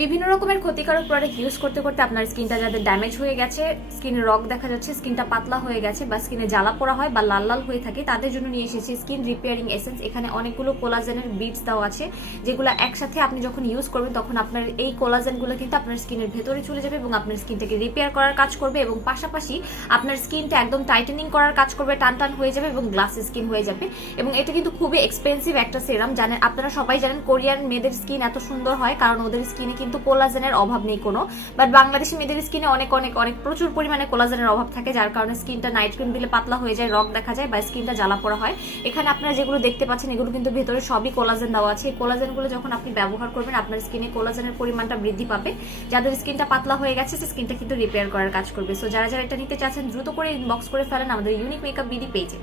বিভিন্ন রকমের ক্ষতিকারক প্রোডাক্ট ইউজ করতে করতে আপনার স্কিনটা যাদের ড্যামেজ হয়ে গেছে, স্কিনে রগ দেখা যাচ্ছে, স্কিনটা পাতলা হয়ে গেছে বা স্কিনে জ্বালা পোড়া হয় বা লাল লাল হয়ে থাকে, তাদের জন্য নিয়ে এসেছি স্কিন রিপেয়ারিং এসেন্স। এখানে অনেকগুলো কোলাজেনের বিটস দেওয়া আছে, যেগুলো একসাথে আপনি যখন ইউজ করবেন তখন আপনার এই কোলাজেনগুলো কিন্তু আপনার স্কিনের ভেতরে চলে যাবে এবং আপনার স্কিনটাকে রিপেয়ার করার কাজ করবে এবং পাশাপাশি আপনার স্কিনটা একদম টাইটেনিং করার কাজ করবে, টান টান হয়ে যাবে এবং গ্লাসি স্কিন হয়ে যাবে। এবং এটা কিন্তু খুবই এক্সপেন্সিভ একটা সেরাম। জানেন, আপনারা সবাই জানেন কোরিয়ান মেয়েদের স্কিন এত সুন্দর হয় কারণ ওদের স্কিনে কিন্তু কোলাজেনের অভাব নেই কোনো। বাট বাংলাদেশি মেয়েদের স্কিনে অনেক অনেক অনেক প্রচুর পরিমাণে কোলাজেনের অভাব থাকে, যার কারণে স্কিনটা নাইট ক্রিম দিলে পাতলা হয়ে যায়, রগ দেখা যায় বা স্কিনটা জ্বালা পোড়া হয়। এখানে আপনারা যেগুলো দেখতে পাচ্ছেন এগুলো কিন্তু ভেতরে সবই কোলাজেন দেওয়া আছে। এই কোলাজেনগুলো যখন আপনি ব্যবহার করবেন আপনার স্কিনে কোলাজেনের পরিমাণটা বৃদ্ধি পাবে। যাদের স্কিনটা পাতলা হয়ে গেছে সে স্কিনটা কিন্তু রিপেয়ার করার কাজ করবে। সো যারা যারা এটা নিতে চাচ্ছেন দ্রুত করে ইনবক্স করে ফেলেন আমাদের ইউনিক মেকআপ বিডি পেজে।